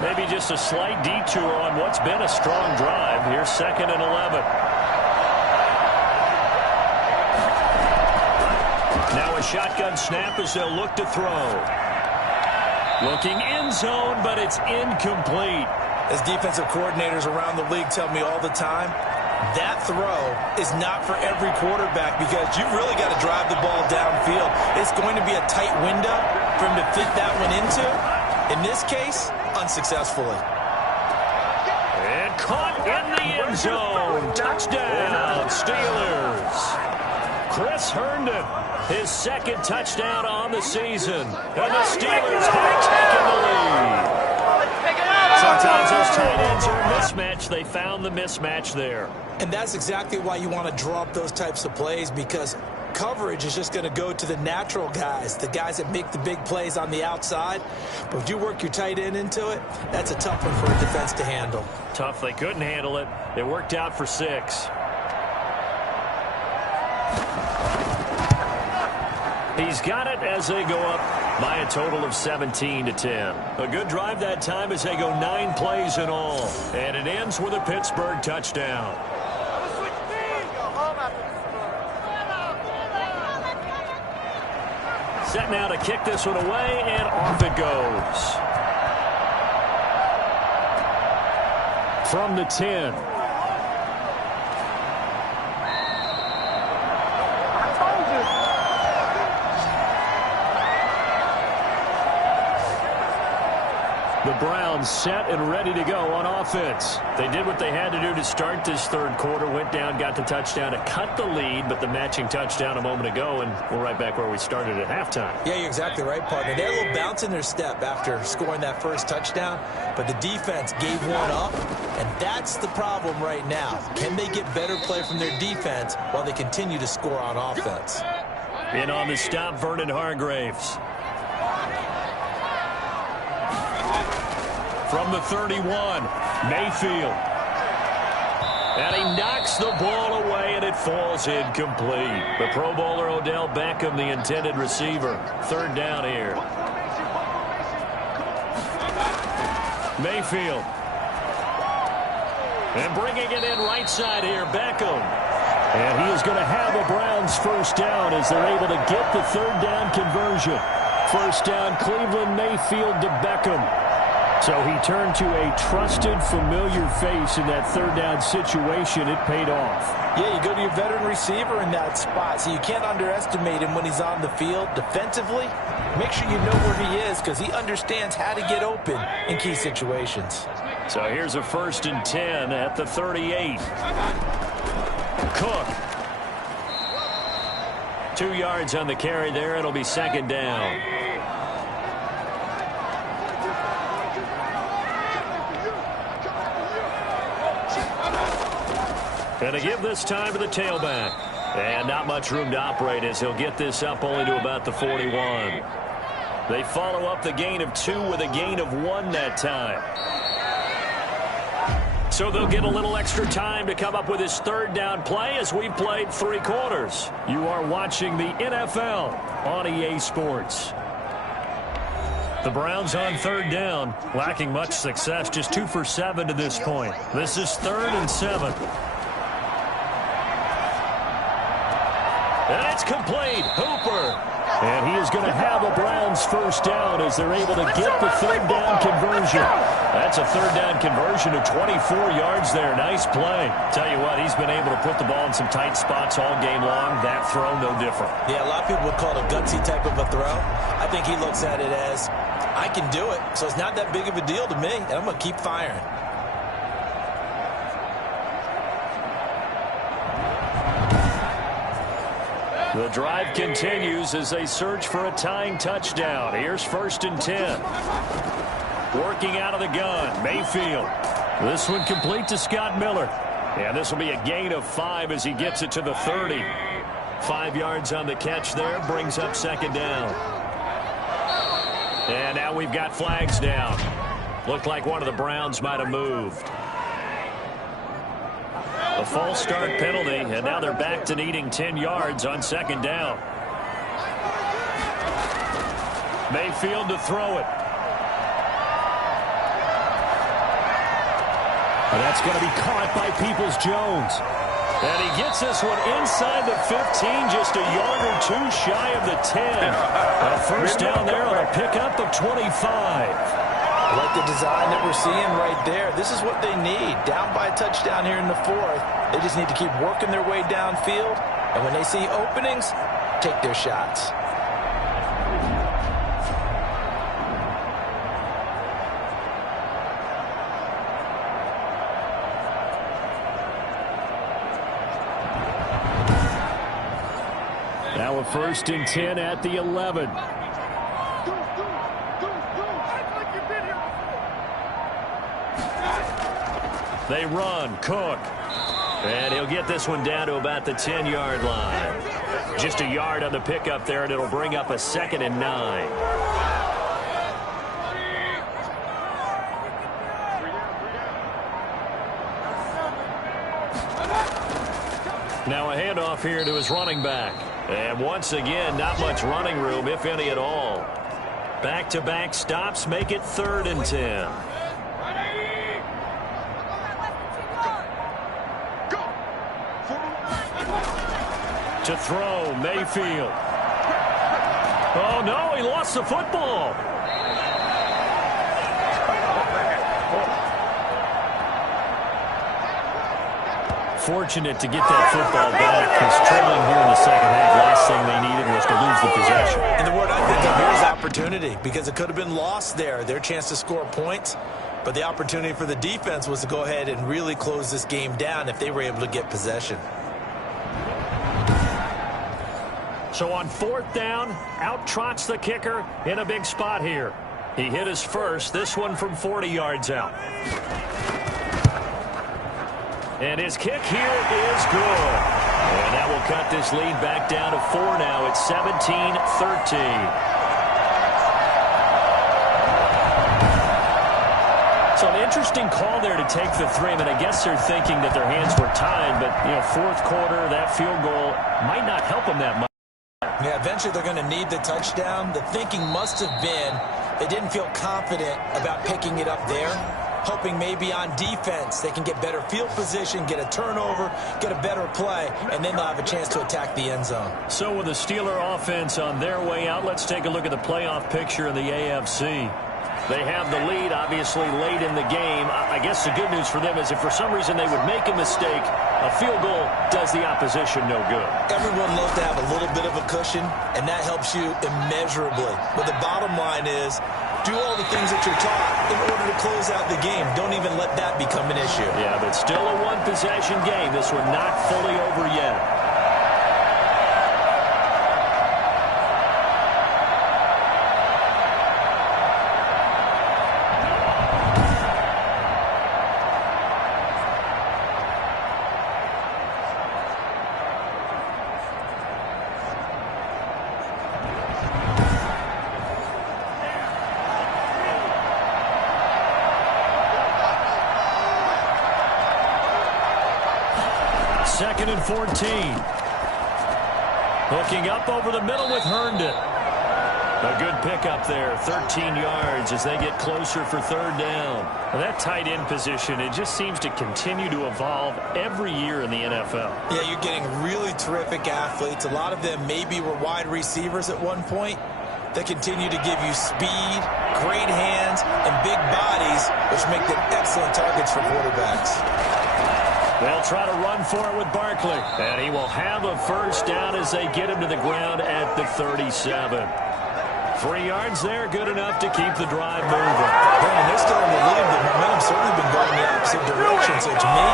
Maybe just a slight detour on what's been a strong drive. Here's 2nd and 11. Now a shotgun snap as they'll look to throw. Looking end zone, but it's incomplete. As defensive coordinators around the league tell me all the time, that throw is not for every quarterback because you've really got to drive the ball downfield. It's going to be a tight window for him to fit that one into. In this case, unsuccessfully. And caught in the end zone. Touchdown, Steelers. Chris Herndon, his 2nd touchdown on the season. And the Steelers have taken the lead. Sometimes those tight ends are a mismatch. They found the mismatch there. And that's exactly why you want to draw up those types of plays, because coverage is just going to go to the natural guys, the guys that make the big plays on the outside. But if you work your tight end into it, that's a tough one for a defense to handle. Tough. They couldn't handle it. It worked out for 6. He's got it as they go up by a total of 17-10. A good drive that time as they go 9 plays in all. And it ends with a Pittsburgh touchdown. Set now to kick this one away, and off it goes. From the 10. The Browns set and ready to go on offense. They did what they had to do to start this 3rd quarter. Went down, got the touchdown to cut the lead, but the matching touchdown a moment ago, and we're right back where we started at halftime. Yeah, you're exactly right, partner. They had a little bounce in their step after scoring that first touchdown, but the defense gave one up, and that's the problem right now. Can they get better play from their defense while they continue to score on offense? In on the stop, Vernon Hargreaves. From the 31, Mayfield. And he knocks the ball away, and it falls incomplete. The Pro Bowler Odell Beckham, the intended receiver. 3rd down here. Mayfield. And bringing it in right side here, Beckham. And he is going to have a Browns 1st down as they're able to get the 3rd down conversion. 1st down, Cleveland, Mayfield to Beckham. So he turned to a trusted, familiar face in that 3rd down situation. It paid off. Yeah, you go to your veteran receiver in that spot, so you can't underestimate him when he's on the field. Defensively, make sure you know where he is because he understands how to get open in key situations. So here's a 1st and 10 at the 38. Cook. 2 yards on the carry there. It'll be 2nd down. And to give this time to the tailback. And not much room to operate as he'll get this up only to about the 41. They follow up the gain of 2 with a gain of 1 that time. So they'll get a little extra time to come up with his 3rd down play as we've played 3 quarters. You are watching the NFL on EA Sports. The Browns on 3rd down, lacking much success, just 2 for 7 to this point. This is 3rd and 7. And it's complete. Hooper. And he is going to have a Browns first down as they're able to get the third down conversion. That's a third down conversion of 24 yards there. Nice play. Tell you what, he's been able to put the ball in some tight spots all game long. That throw, no different. Yeah, a lot of people would call it a gutsy type of a throw. I think he looks at it as, I can do it, so it's not that big of a deal to me, and I'm going to keep firing. The drive continues as they search for a tying touchdown. Here's 1st and 10. Working out of the gun, Mayfield. This one complete to Scott Miller. And this will be a gain of 5 as he gets it to the 30. 5 yards on the catch there, brings up 2nd down. And now we've got flags down. Looked like one of the Browns might have moved. A false start penalty, and now they're back to needing 10 yards on 2nd down. Mayfield to throw it. And that's going to be caught by Peoples-Jones. And he gets this one inside the 15, just a yard or two shy of the 10. A first down there on a pickup of 25. I like the design that we're seeing right there. This is what they need. Down by a touchdown here in the 4th. They just need to keep working their way downfield. And when they see openings, take their shots. Now a 1st and 10 at the 11. They run. Cook. And he'll get this one down to about the 10-yard line. Just a yard on the pickup there, and it'll bring up a 2nd and 9. Now a handoff here to his running back. And once again, not much running room, if any at all. Back-to-back stops make it 3rd and 10. To throw, Mayfield. Oh, no, he lost the football. Fortunate to get that football back. He's trailing here in the 2nd half. Last thing they needed was to lose the possession. And the word I think of here is opportunity, because it could have been lost there. Their chance to score points, but the opportunity for the defense was to go ahead and really close this game down if they were able to get possession. So on 4th down, out trots the kicker in a big spot here. He hit his first, this one from 40 yards out. And his kick here is good. And that will cut this lead back down to 4 now. It's 17-13. So an interesting call there to take the 3. I mean, I guess they're thinking that their hands were tied, but, you know, 4th quarter, that field goal might not help them that much. Yeah, eventually they're going to need the touchdown. The thinking must have been they didn't feel confident about picking it up there, hoping maybe on defense they can get better field position, get a turnover, get a better play, and then they'll have a chance to attack the end zone. So with the Steeler offense on their way out, let's take a look at the playoff picture in the AFC. They have the lead, obviously, late in the game. I guess the good news for them is if for some reason they would make a mistake, a field goal does the opposition no good. Everyone loves to have a little bit of a cushion, and that helps you immeasurably. But the bottom line is, do all the things that you're taught in order to close out the game. Don't even let that become an issue. Yeah, but still a one-possession game. This one not fully over yet. Second and 14. Hooking up over the middle with Herndon. A good pickup there, 13 yards as they get closer for third down. Well, that tight end position, it just seems to continue to evolve every year in the NFL. Yeah, you're getting really terrific athletes. A lot of them maybe were wide receivers at one point. They continue to give you speed, great hands, and big bodies, which make them excellent targets for quarterbacks. They'll try to run for it with Barkley. And he will have a first down as they get him to the ground at the 37. 3 yards there, good enough to keep the drive moving. Brandon, they're still in the lead. The momentum's certainly been going the opposite direction. So to me,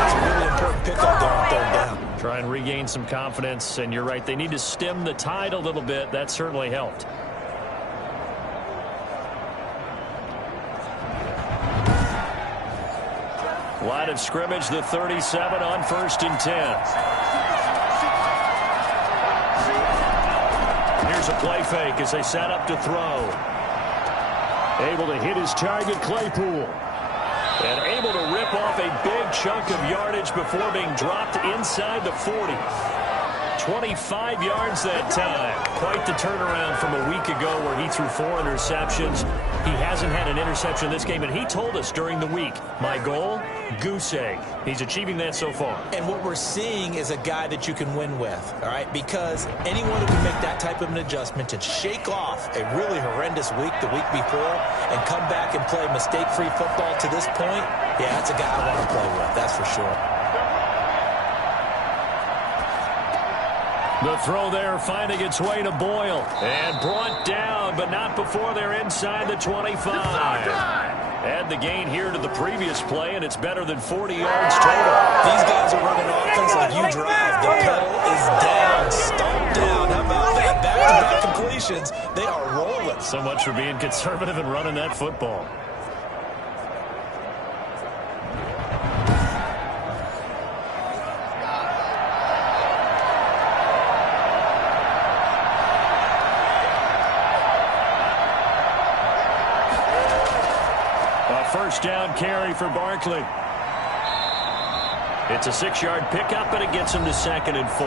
it's a really important pickup there on third down. Try and regain some confidence. And you're right, they need to stem the tide a little bit. That certainly helped. Line of scrimmage, the 37 on 1st and 10. Here's a play fake as they set up to throw. Able to hit his target, Claypool. And able to rip off a big chunk of yardage before being dropped inside the 40. 25 yards that time. Quite the turnaround from a week ago where he threw 4 interceptions. He hasn't had an interception this game, and he told us during the week, my goal, goose egg. He's achieving that so far. And what we're seeing is a guy that you can win with, all right? Because anyone who can make that type of an adjustment and shake off a really horrendous week the week before and come back and play mistake-free football to this point, yeah, that's a guy I want to play with, that's for sure. The throw there finding its way to Boyle. And brought down, but not before they're inside the 25. Add the gain here to the previous play, and it's better than 40 yards total. These guys are running offense like you drive. The pedal is down, stomped down. How about that? Back-to-back completions. They are rolling. So much for being conservative and running that football. First down carry for Barkley. It's a 6-yard pickup, and it gets him to 2nd and 4.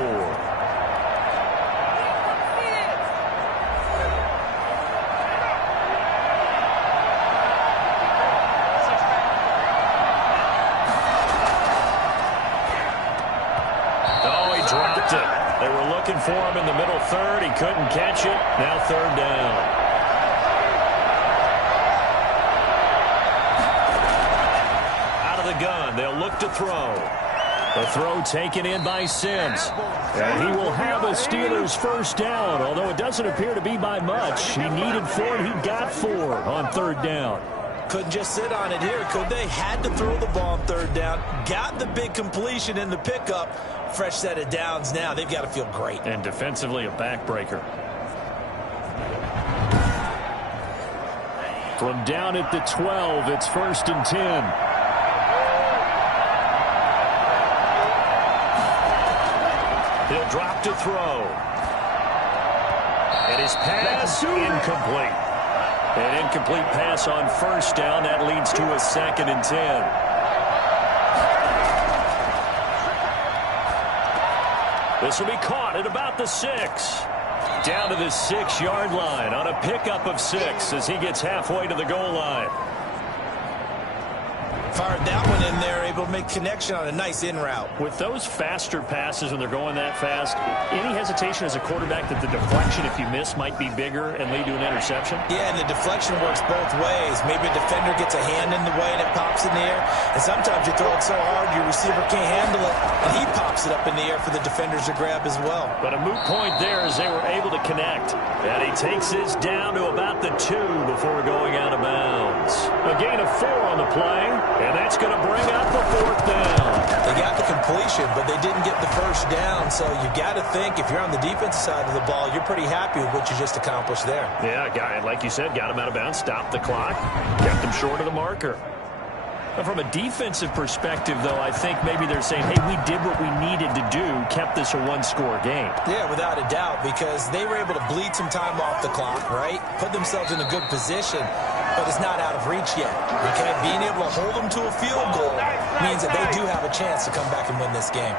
Oh, he dropped it. They were looking for him in the middle third. He couldn't catch it. Now 3rd down. Gun. They'll look to throw. The throw taken in by Sims. And he will have a Steelers first down, although it doesn't appear to be by much. He needed 4, and he got 4 on 3rd down. Couldn't just sit on it here, could they? Had to throw the ball on 3rd down. Got the big completion in the pickup. Fresh set of downs now. They've got to feel great. And defensively, a backbreaker. From down at the 12, it's 1st and 10. He'll drop to throw. And his pass incomplete. An incomplete pass on 1st down. That leads to a 2nd and 10. This will be caught at about the 6. Down to the 6-yard line on a pickup of 6 as he gets halfway to the goal line. Fired that one in there, able to make connection on a nice in route. With those faster passes when they're going that fast, any hesitation as a quarterback that the deflection, if you miss, might be bigger and lead to an interception? Yeah, and the deflection works both ways. Maybe a defender gets a hand in the way and it pops in the air. And sometimes you throw it so hard your receiver can't handle it, and he pops it up in the air for the defenders to grab as well. But a moot point there as they were able to connect. And he takes this down to about the 2 before going out of bounds. A gain of 4 on the play. And that's going to bring up the 4th down. They got the completion, but they didn't get the first down. So you got to think if you're on the defensive side of the ball, you're pretty happy with what you just accomplished there. Yeah, guy, like you said, got him out of bounds, stopped the clock, kept him short of the marker. But from a defensive perspective, though, I think maybe they're saying, hey, we did what we needed to do, kept this a 1-score game. Yeah, without a doubt, because they were able to bleed some time off the clock, right? Put themselves in a good position, but it's not out of reach yet. Okay, being able to hold them to a field goal means that they do have a chance to come back and win this game.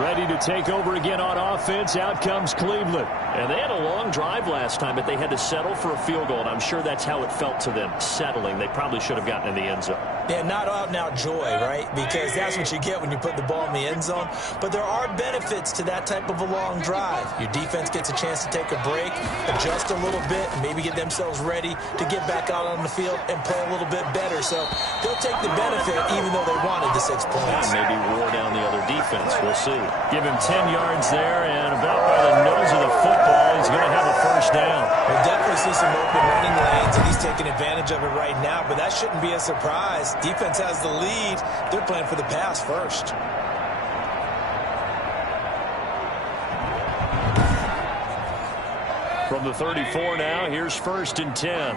Ready to take over again on offense. Out comes Cleveland. And they had a long drive last time, but they had to settle for a field goal, and I'm sure that's how it felt to them, settling. They probably should have gotten in the end zone. Yeah, not out-and-out joy, right? Because that's what you get when you put the ball in the end zone. But there are benefits to that type of a long drive. Your defense gets a chance to take a break, adjust a little bit, and maybe get themselves ready to get back out on the field and play a little bit better. So they'll take the benefit even though they wanted the 6 points. Maybe wore down the other defense. We'll see. Give him 10 yards there, and about by the nose of the football, he's going to have a first down. We'll definitely see some open running lanes, and he's taking advantage of it right now, but that shouldn't be a surprise. Defense has the lead. They're playing for the pass first. From the 34 now, here's 1st and 10.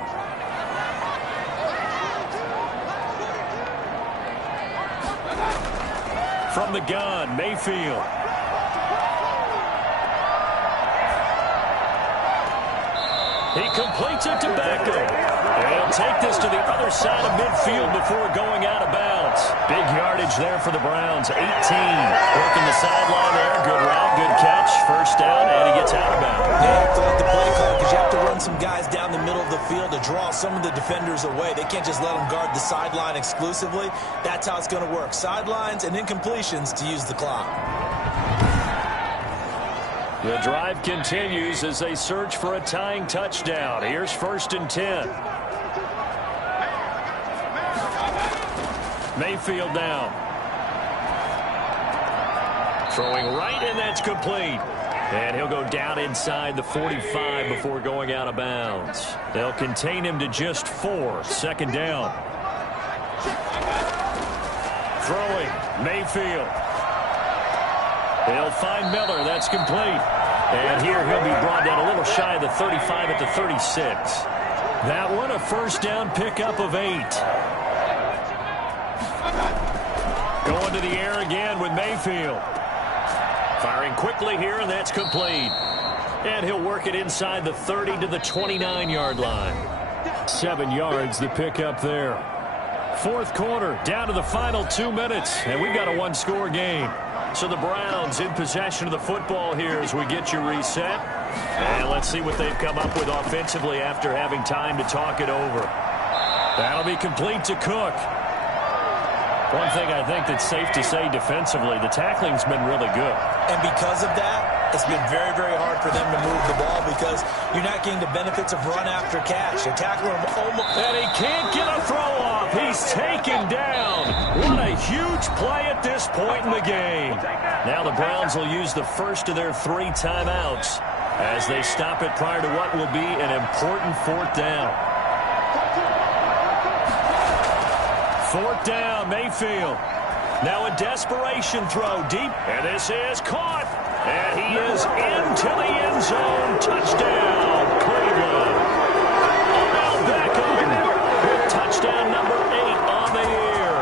From the gun, Mayfield. He completes it to Beckham. He'll take this to the other side of midfield before going out of bounds. Big yardage there for the Browns, 18. Working the sideline there. Good route, good catch. First down, and he gets out of bounds. They have to let the play call because you have to run some guys down the middle of the field to draw some of the defenders away. They can't just let them guard the sideline exclusively. That's how it's going to work. Sidelines and incompletions to use the clock. The drive continues as they search for a tying touchdown. Here's 1st and 10. Mayfield down. Throwing right, and that's complete. And he'll go down inside the 45 before going out of bounds. They'll contain him to just 4. 2nd down. Throwing, Mayfield. They'll find Miller. That's complete. And here he'll be brought down a little shy of the 35 at the 36. That one a first down pickup of 8. Going to the air again with Mayfield. Firing quickly here, and that's complete. And he'll work it inside the 30 to the 29-yard line. 7 yards the pickup there. 4th quarter, down to the final 2 minutes, and we've got a one-score game. So the Browns in possession of the football here as we get you reset. And let's see what they've come up with offensively after having time to talk it over. That'll be complete to Cook. One thing I think that's safe to say defensively, the tackling's been really good. And because of that, it's been very, very hard for them to move the ball because you're not getting the benefits of run after catch. They're tackling him almost. And he can't get a throw off. He's taken down. What a huge play at this point in the game. Now the Browns will use the first of their 3 timeouts as they stop it prior to what will be an important 4th down. 4th down, Mayfield. Now a desperation throw deep, and this is caught. And he is into the end zone. Touchdown, Cleveland. Odell Beckham with touchdown number 8 on the year.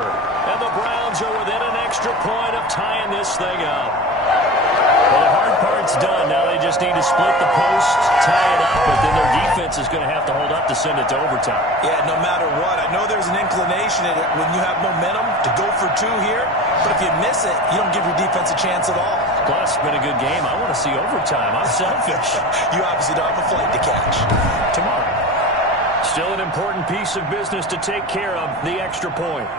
And the Browns are within an extra point of tying this thing up. Well, the hard part's done. Now they just need to split the post, tie it up, but then their defense is going to have to hold up to send it to overtime. Yeah, no matter what. I know there's an inclination in it when you have momentum to go for 2 here, but if you miss it, you don't give your defense a chance at all. Plus, it's been a good game. I want to see overtime. I'm selfish. You obviously don't have a flight to catch. Tomorrow. Still an important piece of business to take care of, the extra point.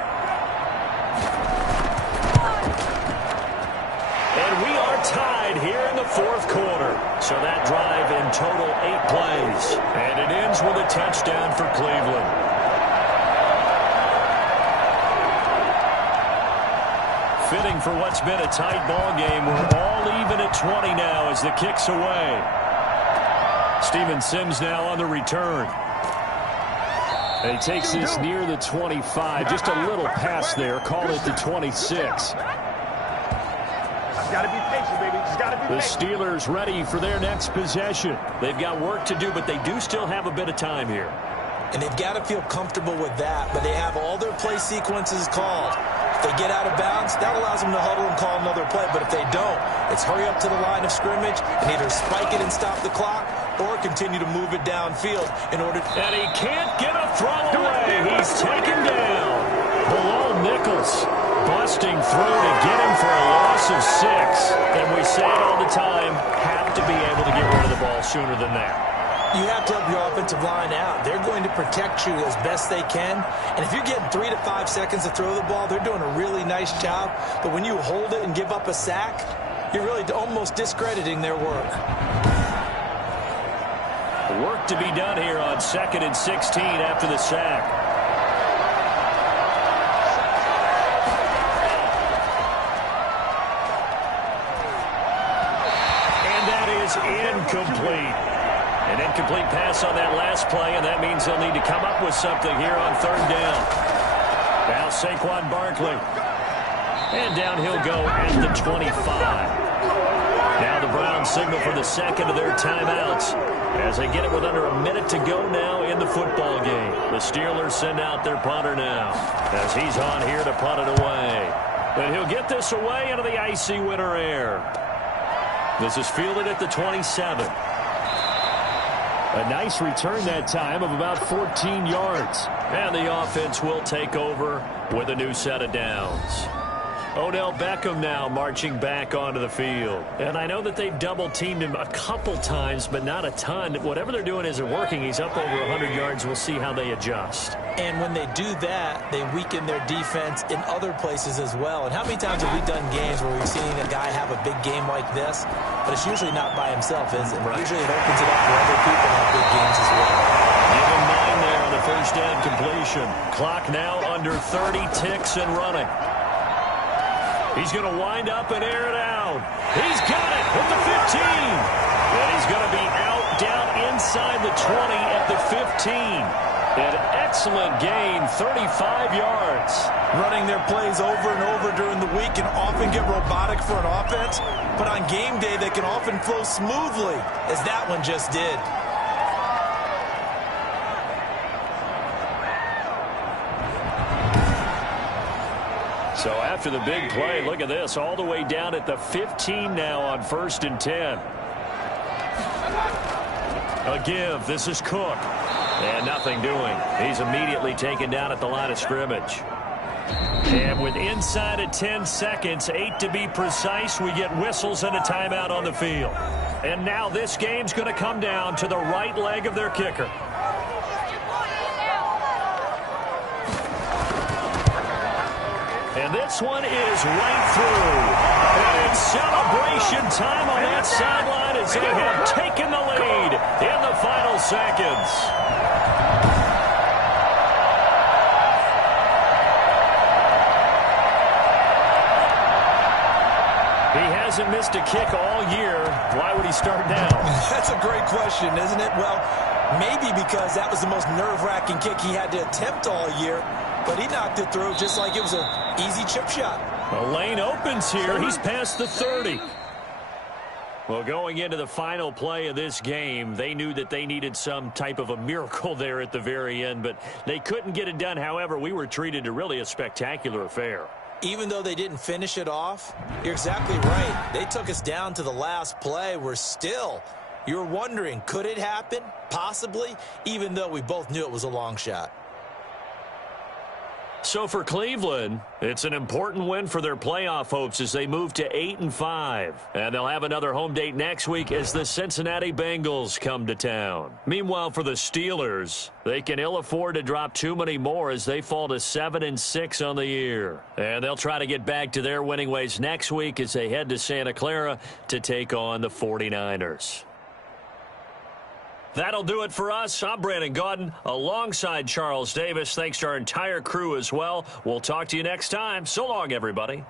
And we are tied here in the 4th quarter. So that drive in total 8 plays. And it ends with a touchdown for Cleveland. Fitting for what's been a tight ball game. We're all even at 20 now as the kick's away. Steven Sims now on the return. And he takes this near the 25. Just a little pass there. Call it the 26. Gotta be patient, baby. Just gotta be patient. The Steelers ready for their next possession. They've got work to do, but they do still have a bit of time here. And they've got to feel comfortable with that, but they have all their play sequences called. If they get out of bounds, that allows them to huddle and call another play. But if they don't, it's hurry up to the line of scrimmage and either spike it and stop the clock or continue to move it downfield in order to... And he can't get a throw away. He's taken down below Nichols busting through to get him for a loss of 6. And we say it all the time, have to be able to get rid of the ball sooner than that. You have to help your offensive line out. They're going to protect you as best they can. And if you're getting 3 to 5 seconds to throw the ball, they're doing a really nice job. But when you hold it and give up a sack, you're really almost discrediting their work. Work to be done here on 2nd and 16 after the sack. And that is incomplete. An incomplete pass on that last play, and that means they'll need to come up with something here on 3rd down. Now Saquon Barkley. And down he'll go at the 25. Now the Browns signal for the second of their timeouts as they get it with under a minute to go now in the football game. The Steelers send out their punter now as he's on here to punt it away. But he'll get this away into the icy winter air. This is fielded at the 27. A nice return that time of about 14 yards. And the offense will take over with a new set of downs. Odell Beckham now marching back onto the field. And I know that they've double-teamed him a couple times, but not a ton. Whatever they're doing isn't working. He's up over 100 yards. We'll see how they adjust. And when they do that, they weaken their defense in other places as well. And how many times have we done games where we've seen a guy have a big game like this? But it's usually not by himself, is it? Right. Usually it opens it up for other people to have big games as well. Give him 9 there on the first down completion. Clock now under 30 ticks and running. He's going to wind up and air it out. He's got it at the 15. And he's going to be out down inside the 20 at the 15. An excellent gain, 35 yards. Running their plays over and over during the week can often get robotic for an offense, but on game day they can often flow smoothly, as that one just did. So after the big play, look at this, all the way down at the 15 now on 1st and 10. A give. This is Cook. And nothing doing. He's immediately taken down at the line of scrimmage. And with inside of 10 seconds, 8 to be precise, we get whistles and a timeout on the field. And now this game's going to come down to the right leg of their kicker. And this one is right through. And it's celebration time on that sideline as they have taken the lead in the final seconds. He hasn't missed a kick all year. Why would he start now? That's a great question, isn't it? Well, maybe because that was the most nerve-wracking kick he had to attempt all year. But he knocked it through just like it was an easy chip shot. The lane opens here. He's past the 30. Well, going into the final play of this game, they knew that they needed some type of a miracle there at the very end, but they couldn't get it done. However, we were treated to really a spectacular affair. Even though they didn't finish it off, you're exactly right. They took us down to the last play. You were wondering, could it happen? Possibly, even though we both knew it was a long shot. So for Cleveland, it's an important win for their playoff hopes as they move to 8-5. And they'll have another home date next week as the Cincinnati Bengals come to town. Meanwhile, for the Steelers, they can ill afford to drop too many more as they fall to 7-6 on the year. And they'll try to get back to their winning ways next week as they head to Santa Clara to take on the 49ers. That'll do it for us. I'm Brandon Gaudin alongside Charles Davis. Thanks to our entire crew as well. We'll talk to you next time. So long, everybody.